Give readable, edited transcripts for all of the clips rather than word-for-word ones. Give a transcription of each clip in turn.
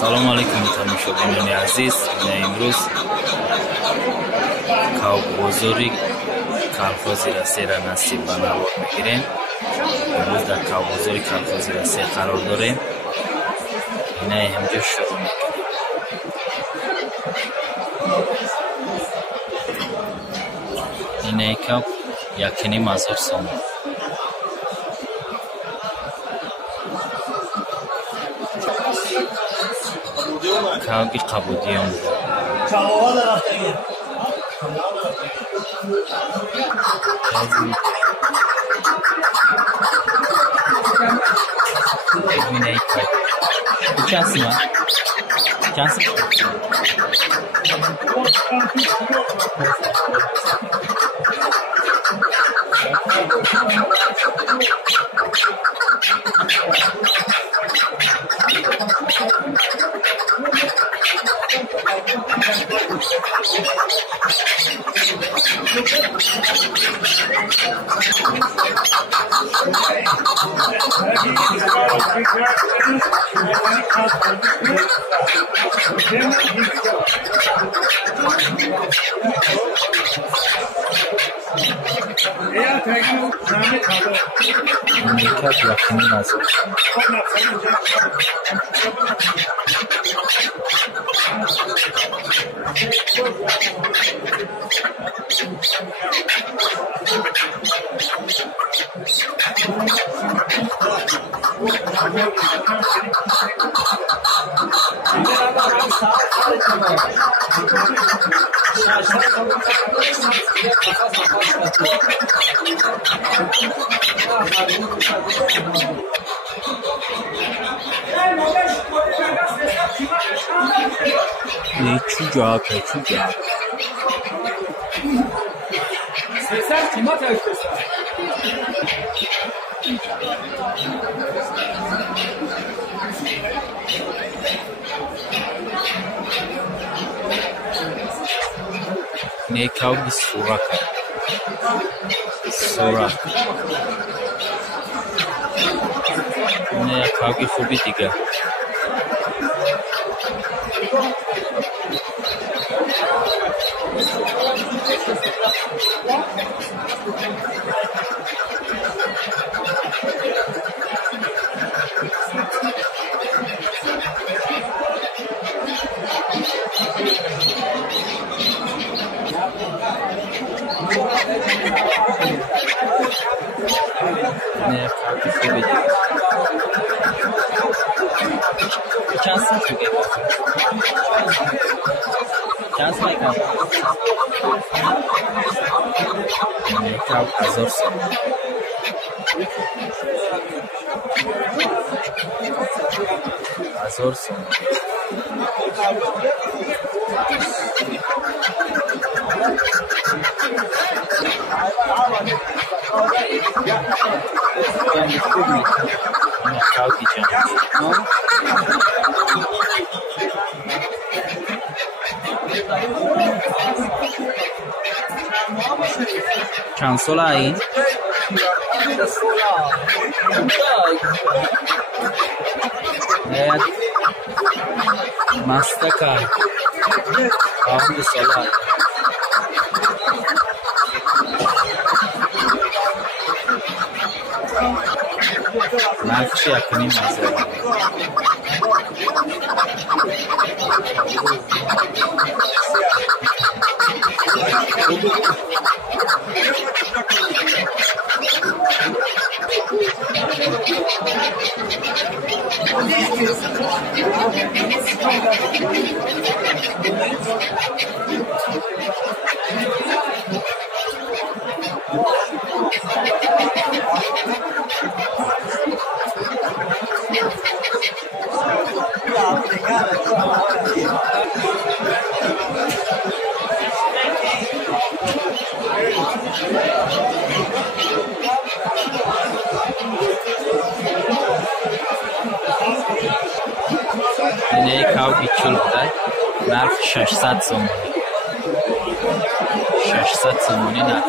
سلام علیکم تماشاگران عزیز. امروز کاوبازاری کالخوز رسی را نصیب به نوار میگیریم. امروز در کاوبازاری کالخوز رسی قرار داریم. اینا همجا شروع میکنیم. این کاو 1,500 سوم. کاوی قبودیان بود. ببینید چند سیما؟ چند سیما؟ چوجا نیکاو بی سورک نیکاو خوبی دیگه. چند سال کار کار 1000 سال 1000 سال چند سال این؟ مستکا آمد سال نفشی اکنی مزه اینه کاو بیچول بوده نرف 600 سومانی 600 سومانی نرف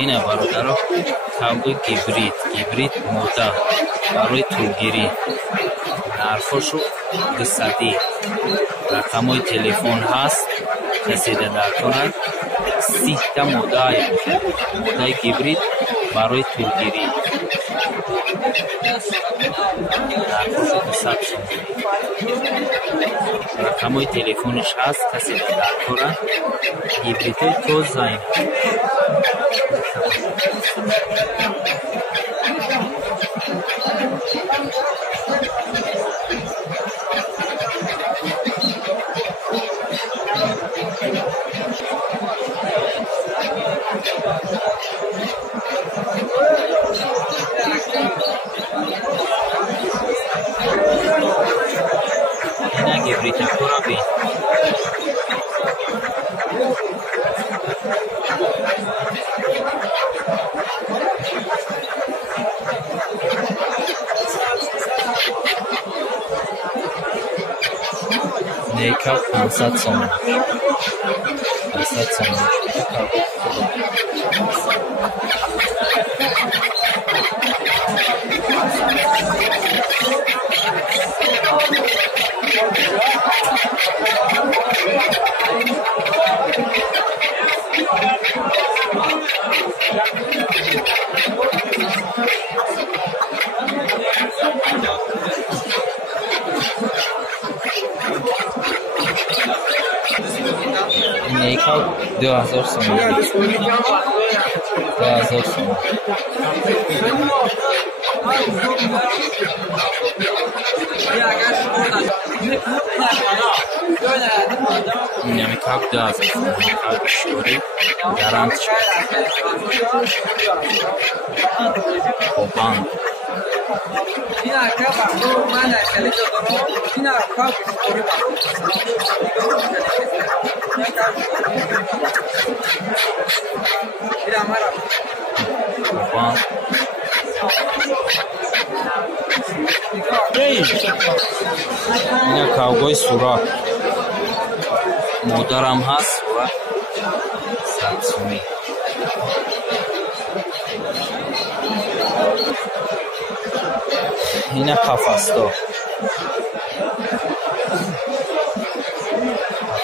این برادرها کاوگوی گیبرید مودا برای توگیری نرخشو 200 رقمای تلفن هست کسی در کند 30 مودای گیبرید برای توگیری نرخشو 200 رقمای تلفنش هست کسی در کند گیبرید تو زاین اینا گیبریت پورا بین نیکا 500 سومن 500 سومن نیکا 2000 سومن 2000 سومن یعنی کاک 2000 سومن کاک شوری گرانت شد خوبان اینا کاوگوی سوراخ مادرم هست سوراخ 100 سومی اینا قفستا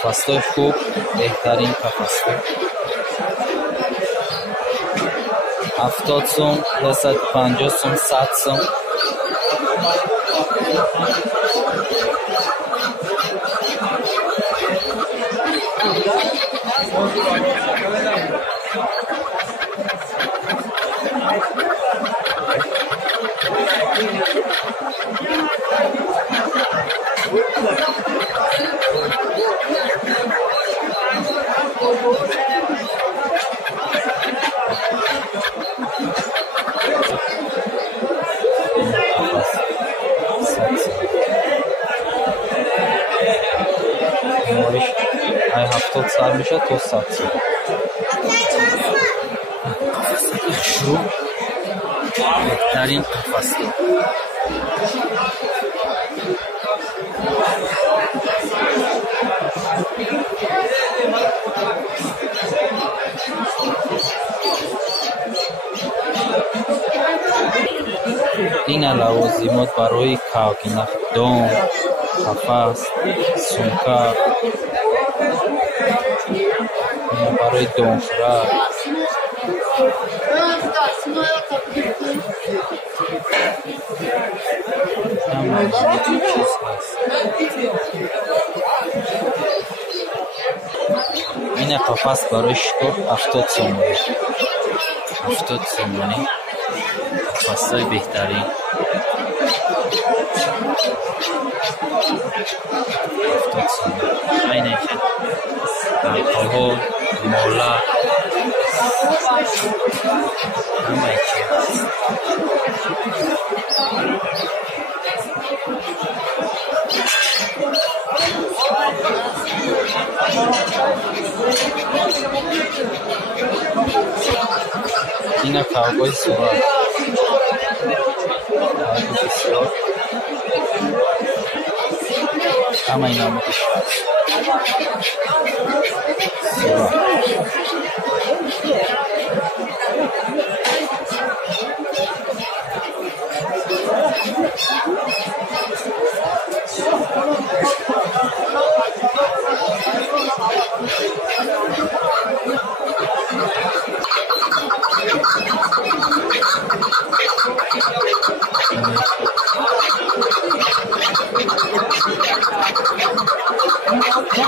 قفستا خوب بهترین قفستا 70 سوم 250 سوم 100 سوم ای 70 سال میشه تو 100 سال شو بهترین قفسه این لوازمات برای کاوگینه دام قفس سمکه برای دامخوره این قفس برای شکر 70 سومانی 70 سومانی درخواست‌های بهترین اینه که الکل، مولا همه چی هست. اینا کاغذ سوار بسیار همه اینا متش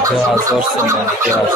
$2000 سومن جاز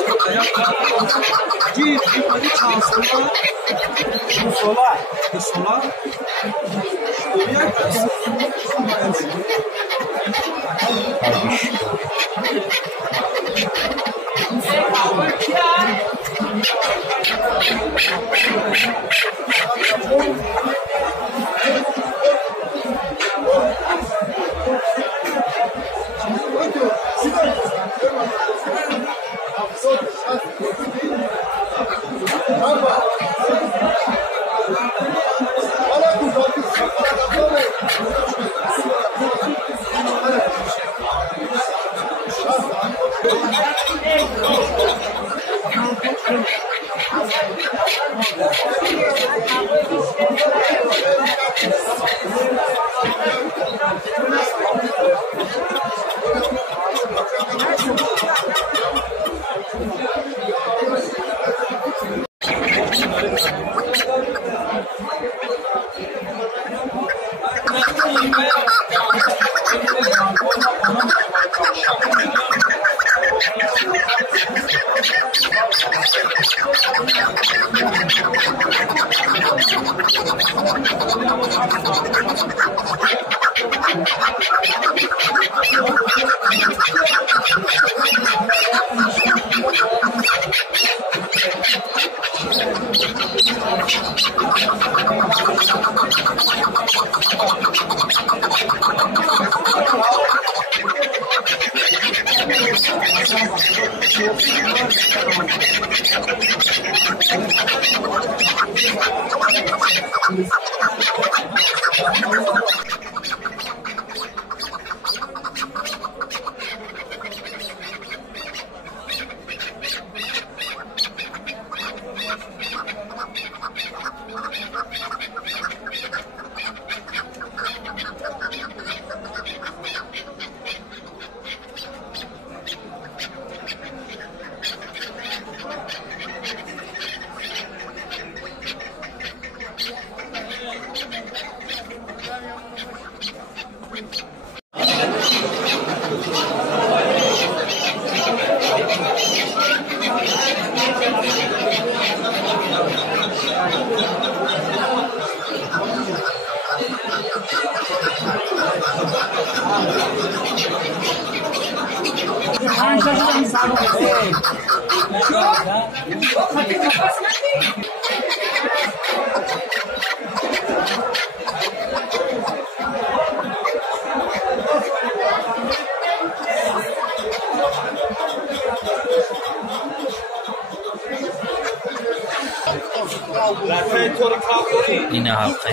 این حلقه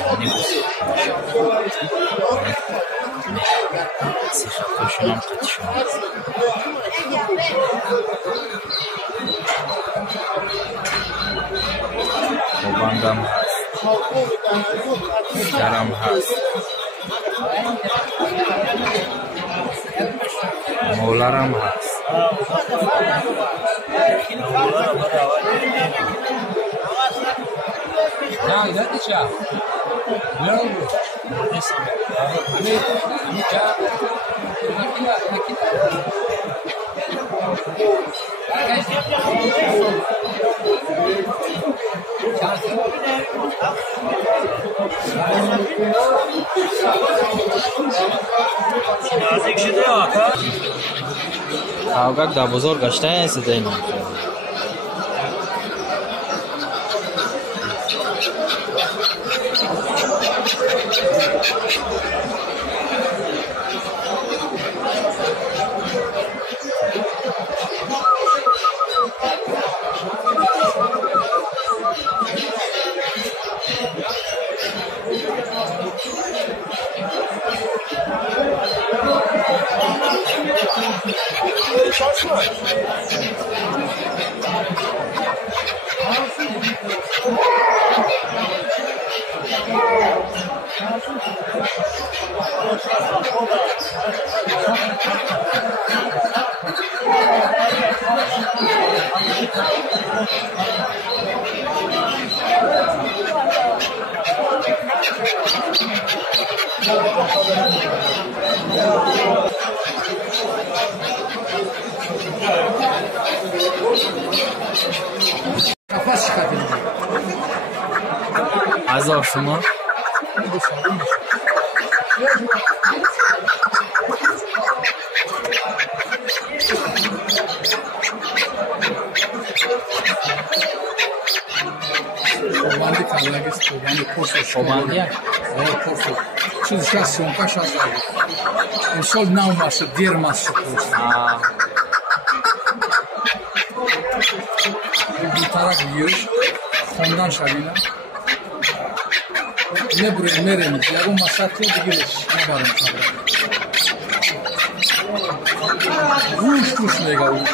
توکی سیخه خوشون هم قدشون خوباندم هست درم هست مولارم هست نه ایدادی چه؟ بیارو همی چه؟ Avgak da buzor gashta esi deyna. Kafası çıkartıyor. 1000 so'm. Şobandi kalagis, şobandi koso. Şobandi? Evet, koso. Çiz şahsın, kaşas var. Sol navması, diğer ması koso. Bir taraf yiyor, ondan şarıyla. Ne buraya meremiz, ya bu masakya bir giriş. Ne varım tabi. Vuş kuş mega vuş.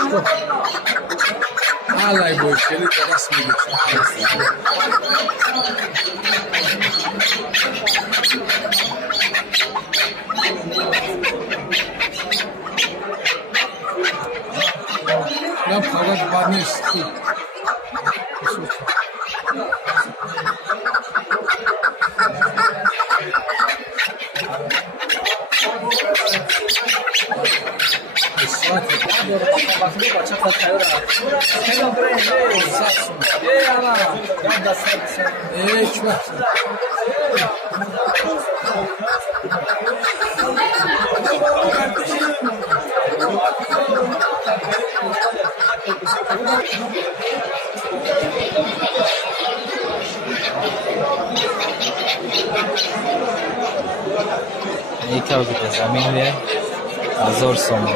Alay bu işleri terasını geçiyor. Ben fakat barını istiyorum. एक और जमीन में 1000 so'm.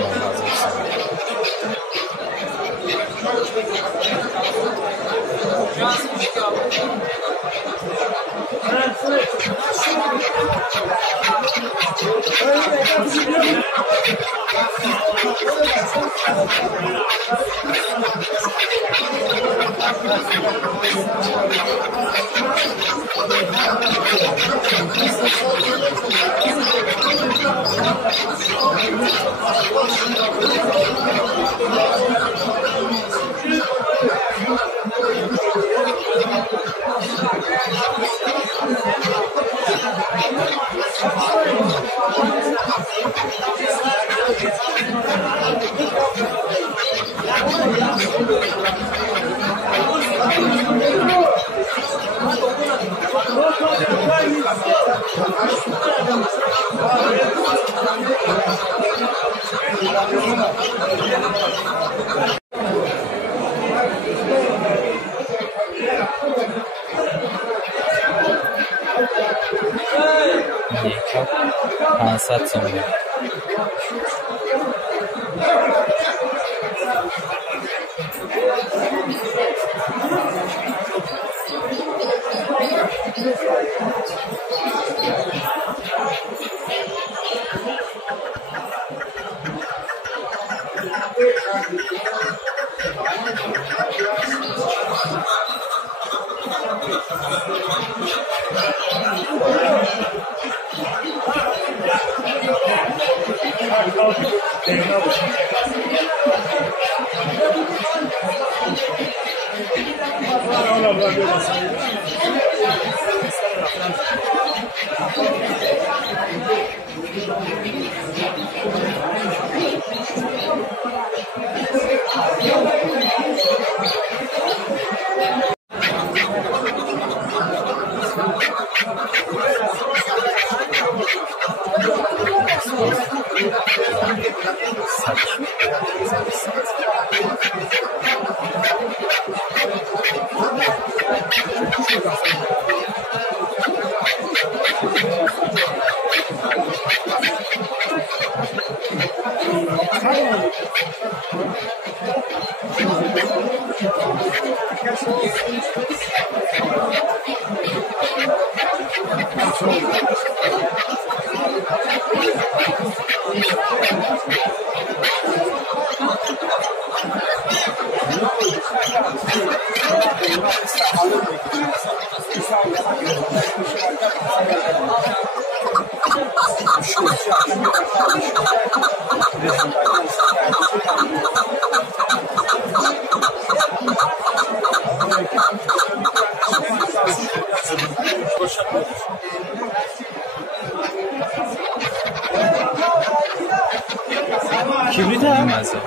کبریت هم؟ مزه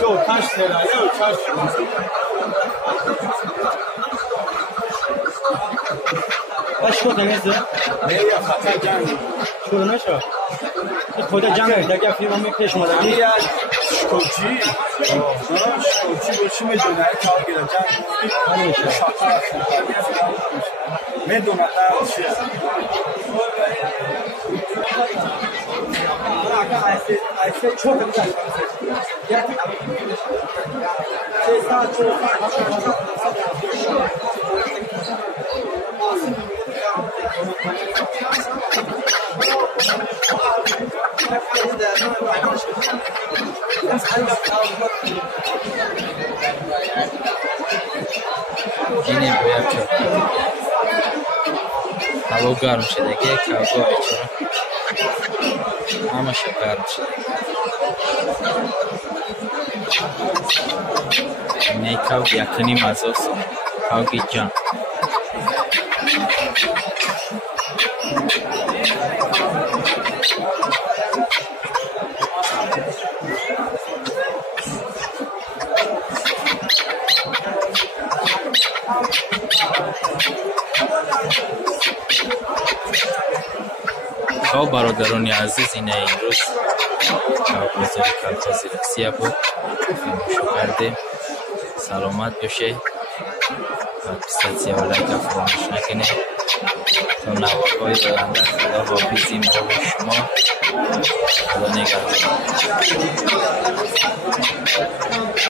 شو 5 لرا یا 4 اشکو تنیزه؟ نه یا خطر جنگ شروع نشو خدا جنگ دیگه فیلم پیش اومد یا شکوچی شکوچی رو چی میدونه کار گیره جنگ همیشه شاکار میدونه تا چیه اینه باید که هوا گرم شده که کباب بیچاره همه شب گرم شده اینه کباب یکنی مزه است کبابی جان خب برادران عزیز اینه امروز کارگزاری کالخاز رسیه بود فیلمشو کردیم سلامت باشه و پستاسی و لایک فراموش نکنه تا نوارهای آینده خدا حافظی ما و شما خدا نگهدار